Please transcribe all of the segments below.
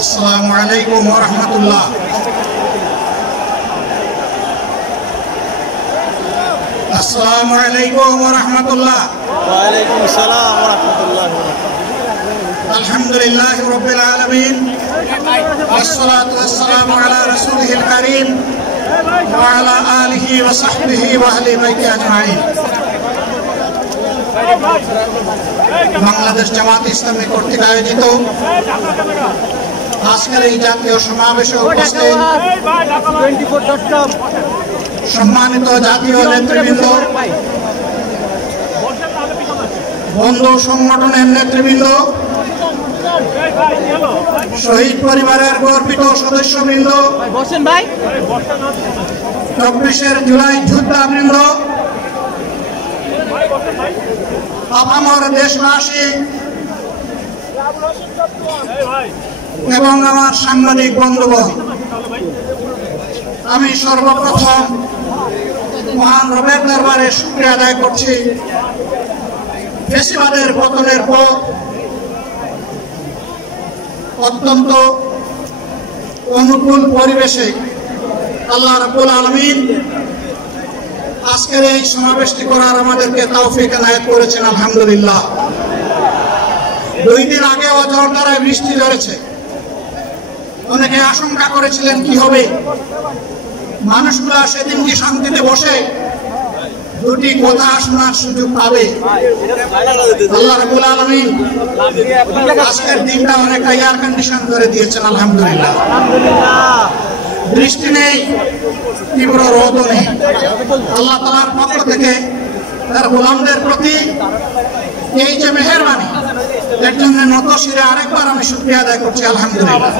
আসসালামু আলাইকুম ওয়া রাহমাতুল্লাহ। আসসালামু আলাইকুম ওয়া রাহমাতুল্লাহ। ওয়া আলাইকুম আসসালাম ওয়া রাহমাতুল্লাহ। আলহামদুলিল্লাহি রাব্বিল আলামিন ওয়াসসালাতু ওয়াসসালামু আলা রাসূলিল কারীম ওয়া আলা আলিহি ওয়া সাহবিহি ওয়া আহলি বাইতি আজমাইন। বাংলাদেশ জামাত ইসলামী কর্তৃক আয়োজিত আজকের এই জাতীয় সমাবেশে উপস্থিত সম্মানিত জাতীয় নেতৃবৃন্দ, বন্ধু সংগঠনের নেতৃবৃন্দ, শহীদ পরিবারের গর্বিত সদস্যবৃন্দ, 24 জুলাই যোদ্ধাবৃন্দ, আপামর দেশবাসী এবং আমার সাংবাদিক বন্ধুগণ, আমি সর্বপ্রথম মহান রবের দরবারে শুকরিয়া আদায় করছি। ফ্যাসিবাদের পতনের পর অত্যন্ত অনুকূল পরিবেশে আল্লাহ রাব্বুল আলামিন আজকের এই সমাবেশটি করার আমাদেরকে তৌফিক এনায়েত করেছেন, আলহামদুলিল্লাহ। 2 দিন আগে ঝড় দ্বারায় বৃষ্টি ঝরেছে। অনেকে আশঙ্কা করেছিলেন কি হবে, মানুষগুলা সেদিন কি শান্তিতে বসে দুটি কথা শোনার সুযোগ পাবে? আল্লাহ রাব্বুল আলামিন আজকের দিনটা অনেকটা এয়ার কন্ডিশন করে দিয়েছেন, আলহামদুলিল্লাহ। বৃষ্টি নেই, তীব্র রোদ নেই। আল্লাহ তাআলার পক্ষ থেকে তার গোলামদের প্রতি এই যে মেহেরবানি, এর জন্য নত শিরে আরেকবার আমি শুকরিয়া আদায় করছি, আলহামদুলিল্লাহ।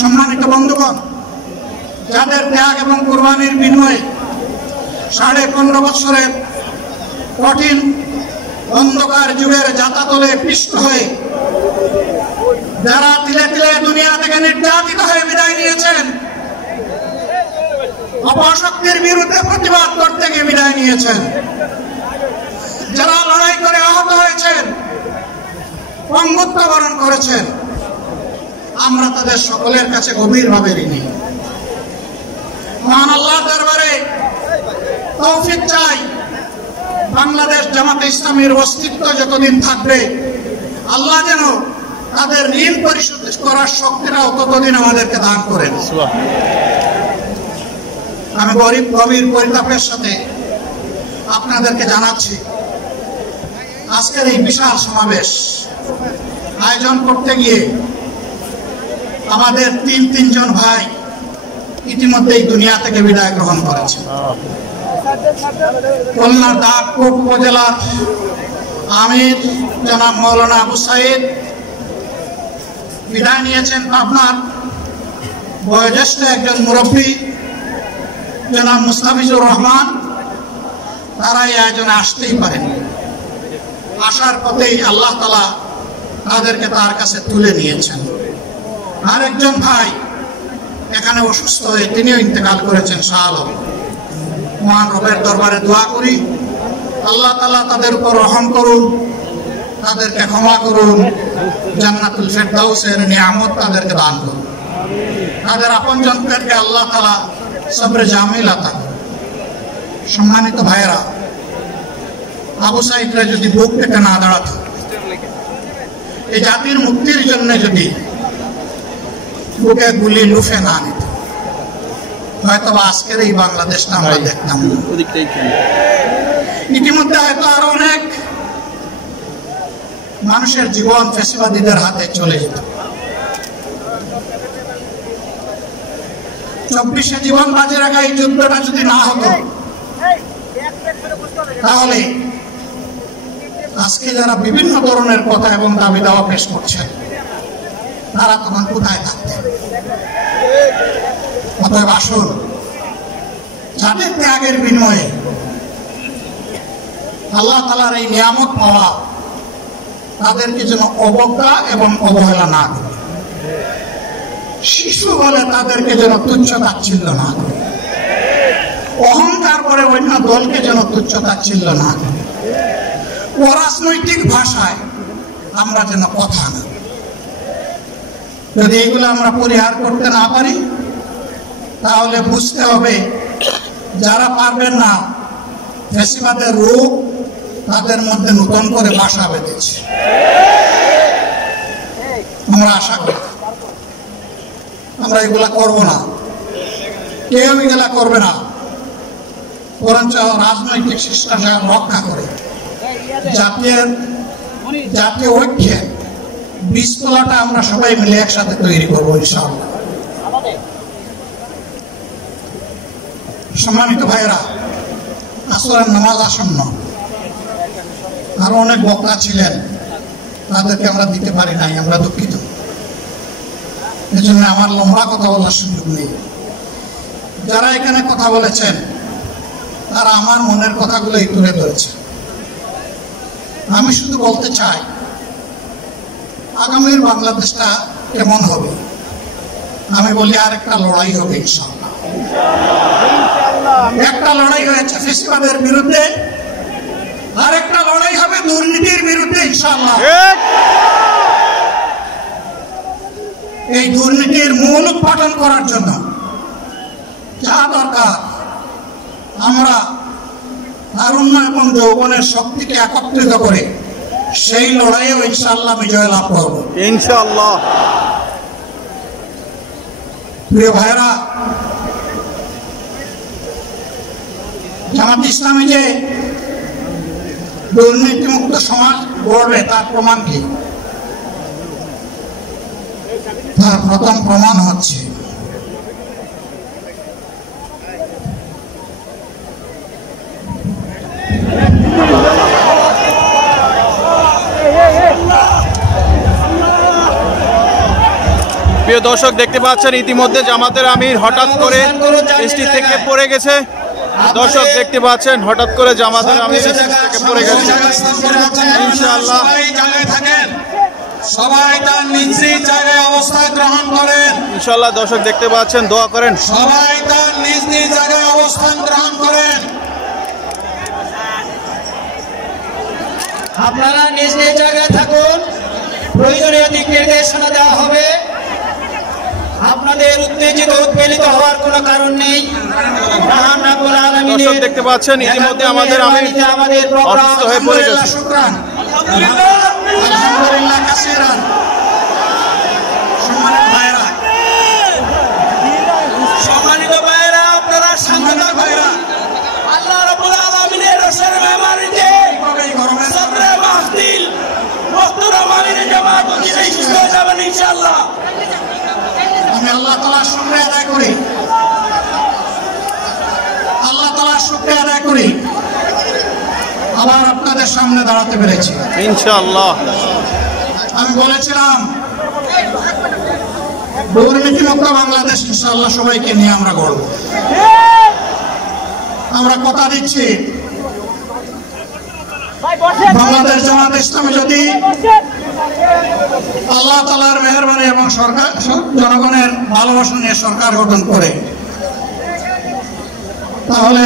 সম্মানিত বন্ধুগণ, যাদের ত্যাগ এবং কুরবানির বিনিময়ে 15.5 বছরের কঠিন অন্ধকার যুগের যাতাতলে পিষ্ট হয়ে যারা তিলে তিলে দুনিয়া থেকে নির্যাতিত হয়ে বিদায় নিয়েছেন, অপশক্তির বিরুদ্ধে প্রতিবাদ করতে গিয়ে বিদায় নিয়েছেন, যারা লড়াই করে আহত হয়েছেন, পঙ্গুত্ব বরণ করেছেন, আমরা তাদের সকলের কাছে গভীরভাবে ঋণী। মহান আল্লাহর দরবারে তৌফিক চাই, বাংলাদেশ জামাতে ইসলামীর অস্তিত্ব যতদিন থাকবে আল্লাহ যেন তাদের ঋণ পরিশোধ করার শক্তিটাও ততদিন আমাদেরকে দান করেন। আমি গভীর পরিতাপের সাথে আপনাদেরকে জানাচ্ছি, আজকের এই বিশাল সমাবেশ আয়োজন করতে গিয়ে আমাদের 3জন ভাই ইতিমধ্যেই দুনিয়া থেকে বিদায় গ্রহণ করেছে। খুলনার দাগপুর উপজেলার আমির জনাব মৌলানা আবু সাইদ বিদায় নিয়েছেন। আপনার বয়োজ্যেষ্ঠ একজন মুরব্বী জনাব মুস্তাফিজুর রহমান, তারা এই আয়োজনে আসতেই পারেন। আসার পথেই আল্লাহ তাআলা তাদেরকে তার কাছে তুলে নিয়েছেন। আরেকজন ভাই এখানে অসুস্থ হয়ে তিনিও ইন্তেকাল করেছেন, শাহ আলম। মহান রবের দরবারে দোয়া করি, আল্লাহ তাআলা তাদের উপর রহম করুন, তাদেরকে ক্ষমা করুন, জান্নাতুল ফেরদাউসের নিয়ামত তাদেরকে দান করুন। তাদের আপনজনদেরকে আল্লাহ তাআলা সবরে জামিল আতা করুন। সম্মানিত ভাইয়েরা, আবু সাইদরা যদি বুক পেতে না দাঁড়াতো, এই জাতির মুক্তির জন্য যদি বুকে গুলি লুফে না নিত, হয়তো আজকের এই বাংলাদেশটা আমরা দেখতাম না। ইতিমধ্যে হয়তো আরো অনেক মানুষের জীবন ফ্যাসিবাদীদের হাতে চলে যেত। 24 জীবন বাজি রাখা এই যুদ্ধটা যদি না হতো, তাহলে আজকে যারা বিভিন্ন ধরনের কথা এবং দাবি দাওয়া পেশ করছেন, তারা তখন কোথায় থাকতেন? অতএব আসুন, যাদের ত্যাগের বিনিময়ে আল্লাহ তাআলার এই নিয়ামত পাওয়া, তাদেরকে যেন অবজ্ঞা এবং অবহেলা না করে, শিশু বলে তাদেরকে যেন তুচ্ছ তাচ্ছিল্য না করে, অহংকার করে অন্য দলকে যেন তুচ্ছ তাচ্ছিল্য না করে, অরাজনৈতিক ভাষায় আমরা যেন কথা না। যদি এগুলো আমরা পরিহার করতে না পারি তাহলে বুঝতে হবে যারা পারবেন না, ফ্যাসিবাদের রূপ তাদের মধ্যে নতুন করে বাসা বেঁধেছে। আমরা আশা করি আমরা এগুলা করব না, কেউ এগুলা করবে না, বরঞ্চ রাজনৈতিক শিষ্টাচার রক্ষা করে জাতীয় ঐক্যের বীজতলাটা আমরা সবাই মিলে একসাথে তৈরি করবো ইনশাআল্লাহ। সম্মানিত ভাইরা, আসরের নামাজ আসন্ন, আরো অনেক বক্তা ছিলেন, তাদেরকে আমরা দিতে পারি নাই, আমরা দুঃখিত। এজন্য আমার লম্বা কথা বলার সুযোগ নেই। যারা এখানে কথা বলেছেন তারা আমার মনের কথাগুলোই তুলে ধরেছে। আমি শুধু বলতে চাই আগামীর বাংলাদেশটা কেমন হবে। আমি বলি আরেকটা লড়াই হবে ইনশাআল্লাহ। একটা লড়াই হয়েছে ফ্যাসিবাদের বিরুদ্ধে, আরেকটা লড়াই হবে দুর্নীতির বিরুদ্ধে ইনশাআল্লাহ। এই দুর্নীতির মূল উৎপাদন করার জন্য যা দরকার আমরা তারুণ্য এবং যৌবনের শক্তিকে একত্রিত করে সেই লড়াইয়ে ইনশাআল্লাহ বিজয় লাভ করব ইনশাআল্লাহ। প্রিয় ভাইরা, জামাত ইসলামী যে দুর্নীতিমুক্ত সমাজ গড়বে তার প্রমাণ কি? তার প্রথম প্রমাণ হচ্ছে প্রিয় দর্শক, দেখতে পাচ্ছেন ইতিমধ্যে জামাতের আমির হঠাৎ করে স্টেজ থেকে পড়ে গেছে। দর্শক দেখতে পাচ্ছেন হঠাৎ করে জামাতের আমির স্টেজ থেকে পড়ে গেছে। ইনশাআল্লাহ সবাই তার নিজ নিজ জায়গায় অবস্থান গ্রহণ করেন। ইনশাআল্লাহ দর্শক দেখতে পাচ্ছেন, দোয়া করেন। সবাই তার নিজ নিজ জায়গায় অবস্থান গ্রহণ করেন। আপনারা নিজ নিজ জায়গায় থাকুন, প্রয়োজনীয় দিক নির্দেশনা দেওয়া হবে। আপনাদের উত্তেজিত উৎপীড়িত হওয়ার কোনো কারণ নেই। দর্শক দেখতে পাচ্ছেন ইতিমধ্যে আমাদের আমির অসুস্থ হয়ে পড়ে গেছে। আলহামদুলিল্লাহ কাসীরান। সম্মানিত ভাইরা, আপনারা শান্ত ভাইরা, আল্লাহ রাব্বুল আলামিনের রসের মেহমানিতে সদরে মাহফিল মুহতারাম আমির জামাত অচিরেই সুস্থ হয়ে যাবেন ইনশাআল্লাহ। আমি আল্লাহ তাআলার শুকরিয়া আদায় করি, আল্লাহ তাআলার শুকরিয়া আদায় করি আবার আপনাদের সামনে দাঁড়াতে পেরেছি ইনশাআল্লাহ। আমি বলেছিলাম দুর্নীতিমুক্ত বাংলাদেশ ইনশাআল্লাহ সবাইকে নিয়ে আমরা গড়ব। আমরা কথা দিচ্ছি বাংলাদেশ জামাত ইসলামী যদি আল্লাহ তাআলার মেহেরবানি এবং সরকার জনগণের ভালোবাসা নিয়ে সরকার গঠন করে, তাহলে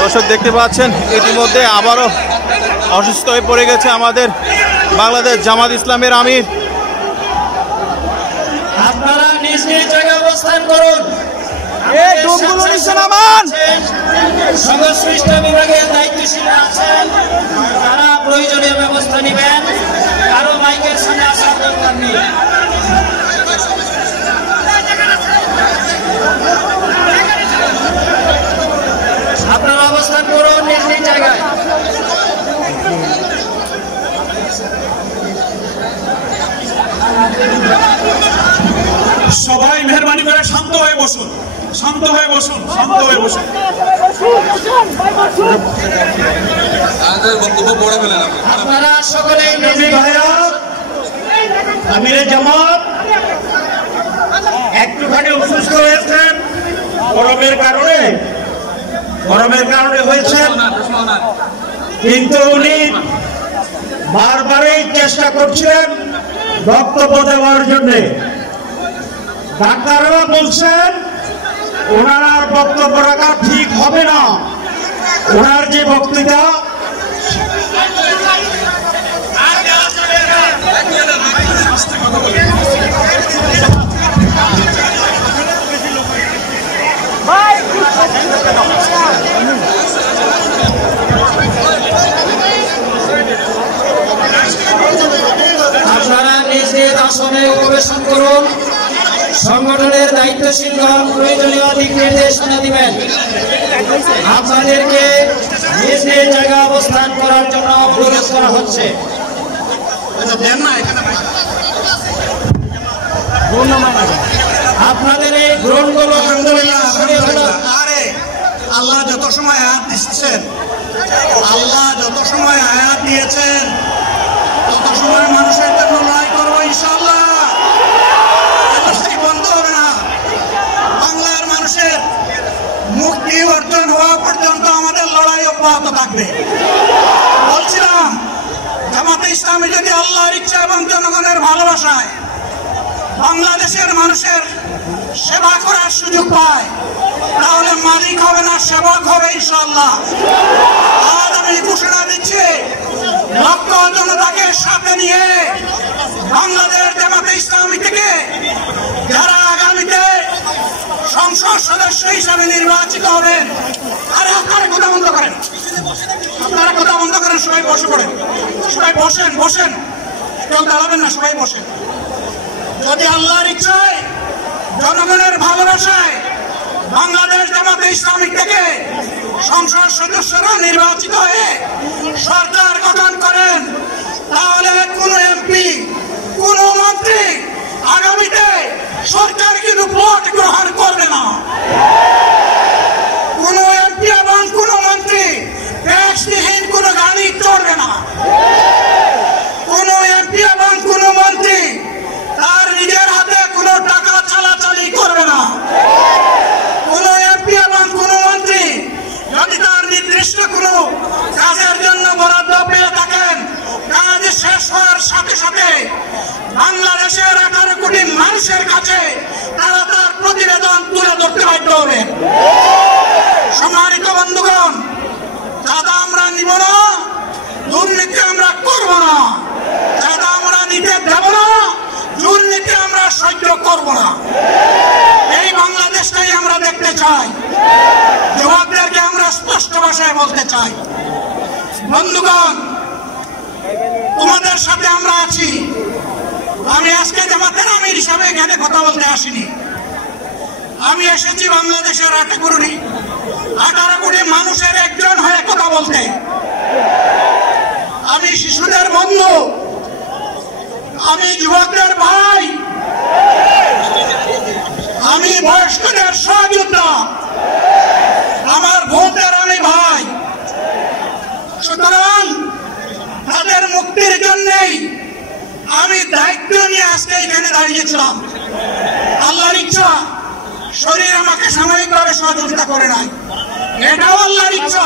দর্শক দেখতে পাচ্ছেন ইতিমধ্যে আবারও অসুস্থ হয়ে পড়ে গেছে আমাদের বাংলাদেশ জামাত ইসলামের আমির। আপনারা নিজ নিজ জায়গায় অবস্থান করুন। সংশ্লিষ্ট বিভাগের দায়িত্বশীল আছেন, তারা প্রয়োজনীয় ব্যবস্থা নেবেন। কারো মাইকের সামনে আসার দরকার নেই। আপনারা অবস্থান করুন নিজ নিজ জায়গায়। সবাই মেহরবানি করে শান্ত হয়ে বসুন, শান্ত হয়ে বসুন, শান্ত হয়ে বসুন। আপনারা সকলেই নিজ নিজ আমিরে জামাত একটুখানি অসুস্থ হয়েছেন গরমের কারণে হয়েছেন, কিন্তু উনি বারবারই চেষ্টা করছিলেন বক্তব্য দেওয়ার জন্য। ডাক্তাররা বলছেন ওনার আর বক্তব্য রাখা ঠিক হবে না। ওনার যে বক্তৃতা আপনারা নিজ নিজ আসনে উপবেশন করুন। সংগঠনের দায়িত্বশীলগণ প্রয়োজনীয় দিক নির্দেশনা দিবেন। আপনাদেরকে নিজ নিজ জায়গায় অবস্থান করার জন্য অনুরোধ করা হচ্ছে। আপনাদের এই গ্রহণগুলো আল্লাহ যত সময় আয়াত দিচ্ছেন, তত সময় মানুষের জন্য লড়াই করবো ইনশাআল্লাহ। বন্ধ হবে না। বাংলার মানুষের মুক্তি অর্জন হওয়া পর্যন্ত আমাদের লড়াই অব্যাহত থাকবে। বলছিলাম জামাতে ইসলামী যদি আল্লাহর ইচ্ছা এবং জনগণের ভালোবাসায় বাংলাদেশের মানুষের সেবা করার সুযোগ পায়, তাহলে মালিক হবে না, সেবক হবে ইনশাআল্লাহ। আজ আমি ঘোষণা দিচ্ছি, লক্ষ জনতাকে সাথে নিয়ে বাংলাদেশ জামাতে ইসলামী থেকে যারা আগামীতে সংসদ সদস্য হিসাবে নির্বাচিত হবেন, আরে আপনারা কথা বন্ধ করেন, সবাই বসে পড়েন, সবাই বসেন, কেউ দাঁড়াবেন না, সবাই বসেন। যদি আল্লাহর ইচ্ছায় জনগণের ভালোবাসায় বাংলাদেশ জামাতে ইসলামী থেকে সংসদ সদস্যরা নির্বাচিত হয়ে সরকার গঠন করেন, তাহলে কোন এমপি, কোন মন্ত্রী আগামীতে সরকার কিন্তু ভোট গ্রহণ করবে না। কোন এমপি এবং কোন মন্ত্রী ট্যাক্সবিহীন কোন গাড়ি চড়বে না। কোন এমপি এবং কোন মন্ত্রী তার নিজের হাতে কোনো টাকা চালাচালি করবে না। কোন এমপি এবং কোন মন্ত্রী যদি তার নির্দিষ্ট কোনো কাজের জন্য বরাদ্দ পেয়ে থাকেন, কাজ শেষ হওয়ার সাথে সাথে বাংলাদেশের 18 কোটি মানুষের কাছে তারা তার প্রতিবেদন তুলে ধরতে বাধ্য হবে। সম্মানিত বন্ধুগণ, চাঁদা আমরা নিব না, দুর্নীতি আমরা করব না, চাঁদা আমরা নিতে দেব না, দুর্নীতি আমরা সহ্য করব না। এই বাংলাদেশটাই আমরা দেখতে চাই। যুবকদেরকে আমরা স্পষ্ট ভাষায় বলতে চাই, বন্ধুগণ, তোমাদের সাথে আমরা আছি। আমি আজকে জামাতের আমির হিসাবে এখানে কথা বলতে আসিনি। আমি এসেছি বাংলাদেশের 18 কোটি মানুষের একজন হয়ে কথা বলতে। আমি শিশুদের বন্ধু, আমি যুবকদের ভাই, আমি বয়স্কদের সহযোদ্ধা, আমার ভোটের আমি ভাই। সুতরাং তাদের মুক্তির জন্যই আমি দায়িত্ব নিয়ে আজকে এখানে দাঁড়িয়েছিলাম। আল্লাহর ইচ্ছা শরীর আমাকে সাময়িকভাবে সহযোগিতা করে নাই, এটাও আল্লাহর ইচ্ছা।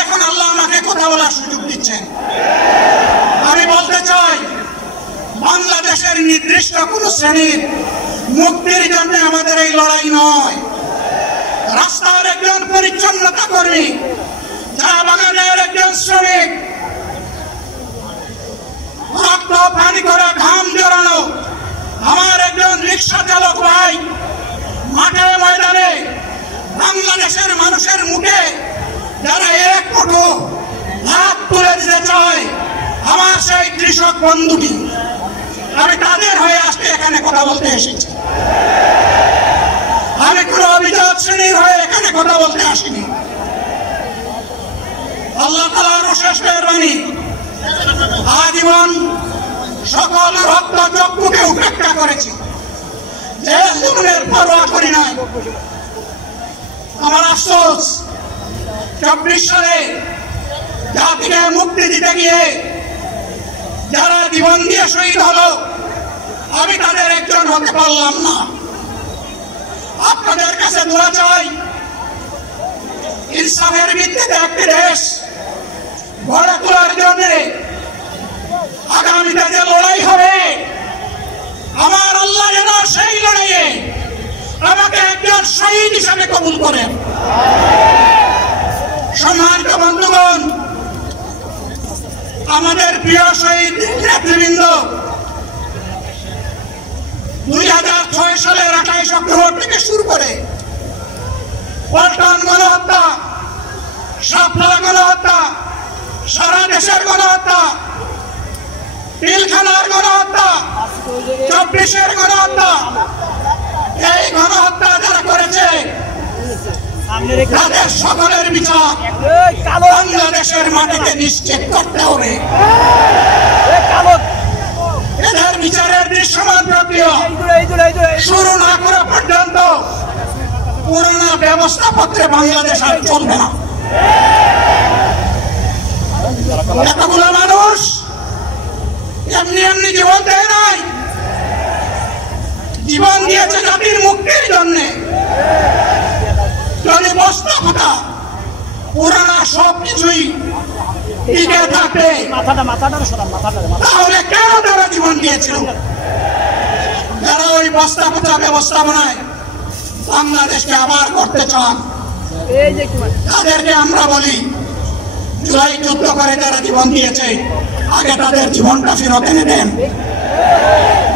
এখন আল্লাহ আমাকে কথা বলার সুযোগ দিচ্ছেন। আমি বলতে চাই, বাংলাদেশের নির্দিষ্ট কোন শ্রেণীর মুক্তির জন্য আমাদের এই লড়াই নয়। রাস্তার একজন পরিচ্ছন্নতা কর্মী, চা বাগানের একজন শ্রমিক, রক্ত পানি করে ঘাম জড়ানো আমার একজন রিক্সা চালক ভাই, মাঠে ময়দানে বাংলাদেশের মানুষের মুখে যারা এক মুঠো ভাত তুলে দিতে চায়, আমার সেই কৃষক বন্ধুটি, আমি তাদের হয়ে আজকে এখানে কথা বলতে এসেছি। আমি কোন অভিজাত শ্রেণীর হয়ে এখানে কথা বলতে আসিনি। আল্লাহ তাআলার অশেষ মেহেরবানি, আজীবন সকল রক্ত চক্ষুকে উপেক্ষা করেছি, যে জুলুমের পরোয়া করি নাই। আমার আফসোস, 24 সালে জাতিকে মুক্তি দিতে গিয়ে যারা জীবন দিয়ে শহীদ হলো, আমি তাদের একজন হতে পারলাম না। আপনাদের কাছে দোয়া চাই, ইনসাফের ভিত্তিতে একটি দেশ গড়ে তোলার জন্য আগামীতে যে লড়াই হবে, আমার আল্লাহ যেন সেই লড়াইয়ে আমাকে একজন শহীদ হিসাবে কবুল করেন। সম্মানিত বন্ধুগণ, আমাদের প্রিয় শহীদ নেতৃবৃন্দ 2006 সালের 28 অক্টোবর থেকে শুরু করে পল্টন গণহত্যা, শাপলা গণহত্যা, সারা দেশের গণহত্যা, পিলখানার গণহত্যা, 24-এর গণহত্যা, এই গণহত্যা যারা করেছে তাদের সকলের বিচার বাংলাদেশের মাটিতে নিশ্চিত করতে হবে। এদের বিচারের দৃশ্যমান প্রক্রিয়া শুরু না করা পর্যন্ত পুরোনো ব্যবস্থাপত্রে বাংলাদেশ আর চলবে না। এতগুলো মানুষ এমনি এমনি জীবন দেয় নাই, জীবন দিয়েছে জাতির মুক্তির জন্য। যদি বস্তাপটা পুরানা সবকিছুই টিকে থাকে তাহলে কেন তারা জীবন দিয়েছিল? যারা ওই বস্তাপচা ব্যবস্থাপনায় বাংলাদেশকে আবার করতে চান তাদেরকে আমরা বলি, জুলাই যুদ্ধ করে যারা জীবন দিয়েছে আগে তাদের জীবনটা ফেরত এনে দেন।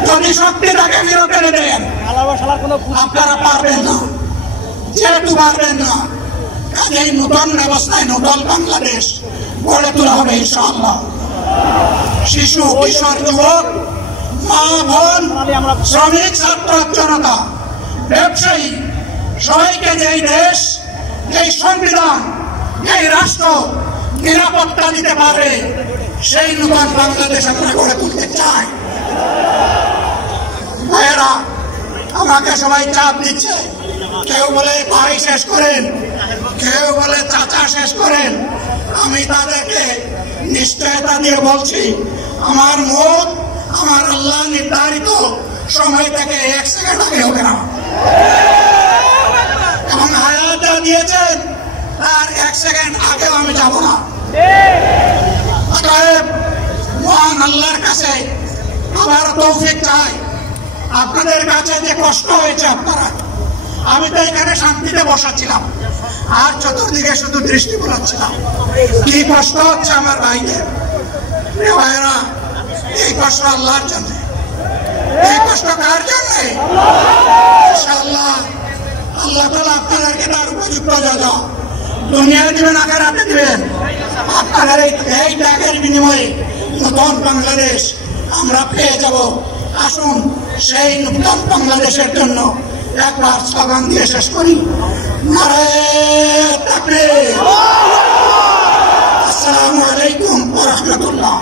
যদি শক্তি তাকে ফেরত এনে দেন, আপনারা পারবেন না, যেহেতু পারবেন না, কাজেই নতুন ব্যবস্থায় নতুন বাংলাদেশ গড়ে তোলা হবে ইনশাআল্লাহ। শিশু, কিশোর, যুবক, মা, বোন, শ্রমিক, ছাত্র, জনতা, ব্যবসায়ী সবাইকে যেই দেশ, যেই সংবিধান, যেই রাষ্ট্র নিরাপত্তা দিতে পারে সেই নতুন বাংলাদেশ আমরা গড়ে তুলতে চাই। ভাইয়েরা, আমাকে সবাই চাপ দিচ্ছে, কেউ বলে ভাই শেষ করেন, কেউ বলে চাচা শেষ করেন। আমি তাদেরকে নিশ্চয়তা দিয়ে বলছি, আমার মুখ আমার আল্লাহ নির্ধারিত সময় থেকে 1 সেকেন্ড আগে হবে না, এবং হায়াত যা দিয়েছেন তার 1 সেকেন্ড আগেও আমি যাব না। অতএব মহান আল্লাহর কাছে আবার তৌফিক চাই। আপনাদের কাছে যে কষ্ট হয়েছে আপনারা, আমি তো এখানে শান্তিতে বসাছিলাম আর চতুর্দিকে শুধু দৃষ্টি বোলাচ্ছিলাম, কি কষ্ট হচ্ছে আমার ভাইদের। ভাইরা, এই কষ্ট আল্লাহর জন্য, এই কষ্ট কার জন্য? ইনশাআল্লাহ আল্লাহ তাআলা আপনাদেরকে তার উপযুক্ত জাযা দুনিয়ায় দিবেন, আখিরাতে দিবেন। আপনাদের এই ত্যাগের বিনিময়ে নতুন বাংলাদেশ আমরা পেয়ে যাব। আসুন সেই নতুন বাংলাদেশের জন্য একবার স্লোগান দিয়ে শেষ করি, নারায়ে তাকবীর। আসসালামু আলাইকুম ওয়া রাহমাতুল্লাহ।